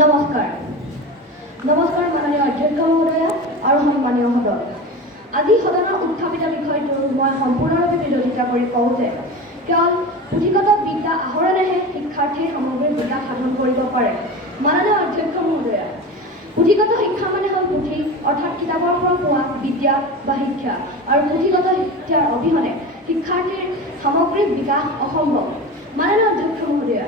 নমস্কাৰ মাননীয় অধ্যক্ষ মহোদয়া আৰু সন্মানীয় সদন। আজি সদনৰ উত্থাপিত বিষয়টো মই সম্পূৰ্ণৰূপে বিৰোধিতা কৰি কওঁ যে কেৱল পুথিগত বিদ্যা আহৰণেহে শিক্ষাৰ্থীৰ সামগ্ৰিক বিকাশ সাধন কৰিব পাৰে। মাননীয় অধ্যক্ষ মহোদয়া, পুথিগত শিক্ষা মানে হ'ল পুথি অৰ্থাৎ কিতাপৰ পৰা পোৱা বিদ্যা বা শিক্ষা, আৰু পুথিগত শিক্ষাৰ অবিহনে শিক্ষাৰ্থীৰ সামগ্ৰিক বিকাশ অসম্ভৱ। মাননীয় অধ্যক্ষ মহোদয়া,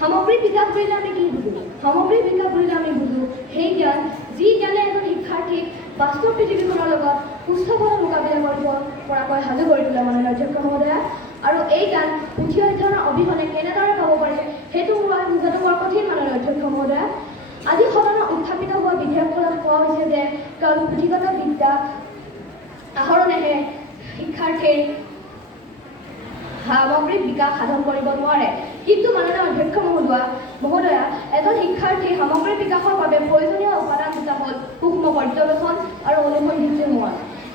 সামগ্ৰিক বিকাশ বুলিলে আমি কি বুজো? সামগ্ৰিক বিকাশ বুলিলে আমি বুজো সেই জ্ঞান যি জ্ঞানে এজন শিক্ষাৰ্থীক বাস্তৱ পৃথিৱীখনৰ লগত সুস্থভাৱে মোকাবিলা কৰিব পৰাকৈ সাজু কৰি তোলে। মাননীয় অধ্যক্ষ মহোদয়া, আৰু এই জ্ঞান পুথি অধ্যয়নৰ অবিহনে কেনেদৰে পাব পাৰে সেইটো বুজাটো বৰ কঠিন। মাননীয় অধ্যক্ষ মহোদয়া, আজি সদনত উত্থাপিত হোৱা বিধেয়কখনত কোৱা হৈছে যে কেৱল পুথিগত বিদ্যা আহৰণেহে শিক্ষাৰ্থীৰ সামগ্ৰিক বিকাশ সাধন কৰিব নোৱাৰে। কিন্তু মাননীয় অধ্যক্ষ মহোদয়া, এজন শিক্ষাৰ্থীৰ সামগ্ৰিক বিকাশৰ বাবে প্ৰয়োজনীয় উপাদান দুটা হ'ল সূক্ষ্ম পৰ্যবেক্ষণ আৰু অনুসন্ধিৎসু মন।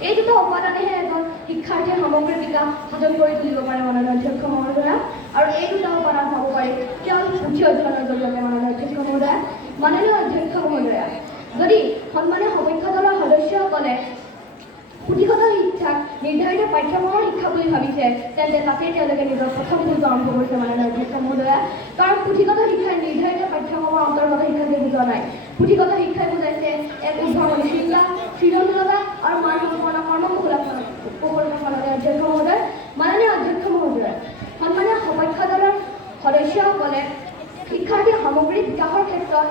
এই দুটা উপাদানেহে এজন শিক্ষাৰ্থীৰ সামগ্ৰিক বিকাশ সাধন কৰি তুলিব পাৰে। মাননীয় অধ্যক্ষ মহোদয়া, আৰু এই দুটা উপাদান পাব পাৰি কেৱল পুথি অধ্যয়নৰ জৰিয়তে। মাননীয় অধ্যক্ষ মহোদয়া, মাননীয় অধ্যক্ষ মহোদয়া, যদি সন্মানীয় সপক্ষ দলৰ সদস্যসকলে পুথিগত শিক্ষাক নিৰ্ধাৰিত পাঠ্যক্ৰমৰ শিক্ষা বুলি ভাবিছে তেন্তে তাতেই তেওঁলোকে নিজৰ প্ৰথম ভুলটো আৰম্ভ কৰিছে। মাননীয় অধ্যক্ষ মহোদয়া, কাৰণ পুথিগত শিক্ষাই নিৰ্ধাৰিত পাঠ্যক্ৰমৰ অন্তৰ্গত শিক্ষাকে বুজোৱা নাই। পুথিগত শিক্ষাই বুজাইছে এক উদ্ভাৱনী চিন্তা, সৃজনশীলতা আৰু মানসম্পন্ন কৰ্মকুশলতা। মাননীয় অধ্যক্ষ মহোদয়, মাননীয় অধ্যক্ষ মহোদয়, সন্মানীয় সপক্ষ দলৰ সদস্যসকলে শিক্ষাৰ্থীৰ সামগ্ৰিক বিকাশৰ ক্ষেত্ৰত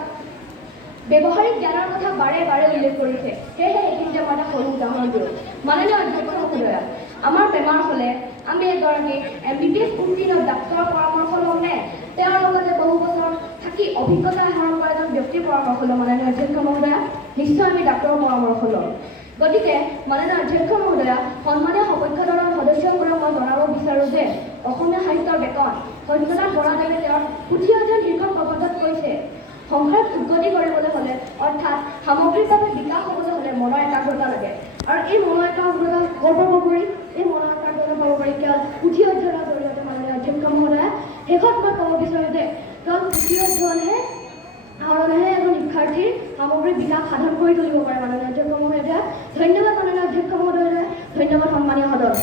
ব্যৱহাৰিক জ্ঞানৰ কথা বাৰে বাৰে উল্লেখ কৰিছে। সেয়েহে এইখিনিতে মই এটা সৰু উদাহৰণ দিওঁ। মাননীয় অধ্যক্ষ মহোদয়া, আমাৰ বেমাৰ হ'লে আমি এগৰাকী MBBS উত্তীৰ্ণ ডাক্তৰৰ পৰামৰ্শ লওঁ নে তেওঁৰ লগতে বহু বছৰ থাকি অভিজ্ঞতা আহৰণ কৰা এজন ব্যক্তিৰ পৰামৰ্শ লওঁ? মাননীয় অধ্যক্ষ মহোদয়া, নিশ্চয় আমি ডাক্তৰৰ পৰামৰ্শ লওঁ। গতিকে মাননীয় অধ্যক্ষ মহোদয়া, সন্মানীয় সপক্ষ দলৰ সদস্যসকলক মই জনাব বিচাৰোঁ যে অসমীয়া সাহিত্যৰ বেকন সত্যনাথ বৰাদেৱে তেওঁৰ পুথি অধ্যয়ন শীৰ্ষক প্ৰবন্ধত কৈছে, সংসাৰত উন্নতি কৰিবলৈ হ'লে অৰ্থাৎ সামগ্ৰিকভাৱে বিকাশ হ'বলৈ হ'লে মনৰ একাগ্ৰতা লাগে। আৰু এই মনৰ একাগ্ৰতা ক'ৰ পৰা পাব পাৰি? এই মনৰ একাগ্ৰতা পাব পাৰি কেৱল পুথি অধ্যয়নৰ জৰিয়তে। মাননীয় অধ্যক্ষ মহোদয়া, শেষত মই ক'ব বিচাৰোঁ যে কেৱল পুথি অধ্যয়নেহে এজন শিক্ষাৰ্থীৰ সামগ্ৰিক বিকাশ সাধন কৰি তুলিব পাৰে। মাননীয় অধ্যক্ষ মহোদয়া, ধন্যবাদ। মাননীয় অধ্যক্ষ মহোদয়া, ধন্যবাদ সন্মানীয় সদন।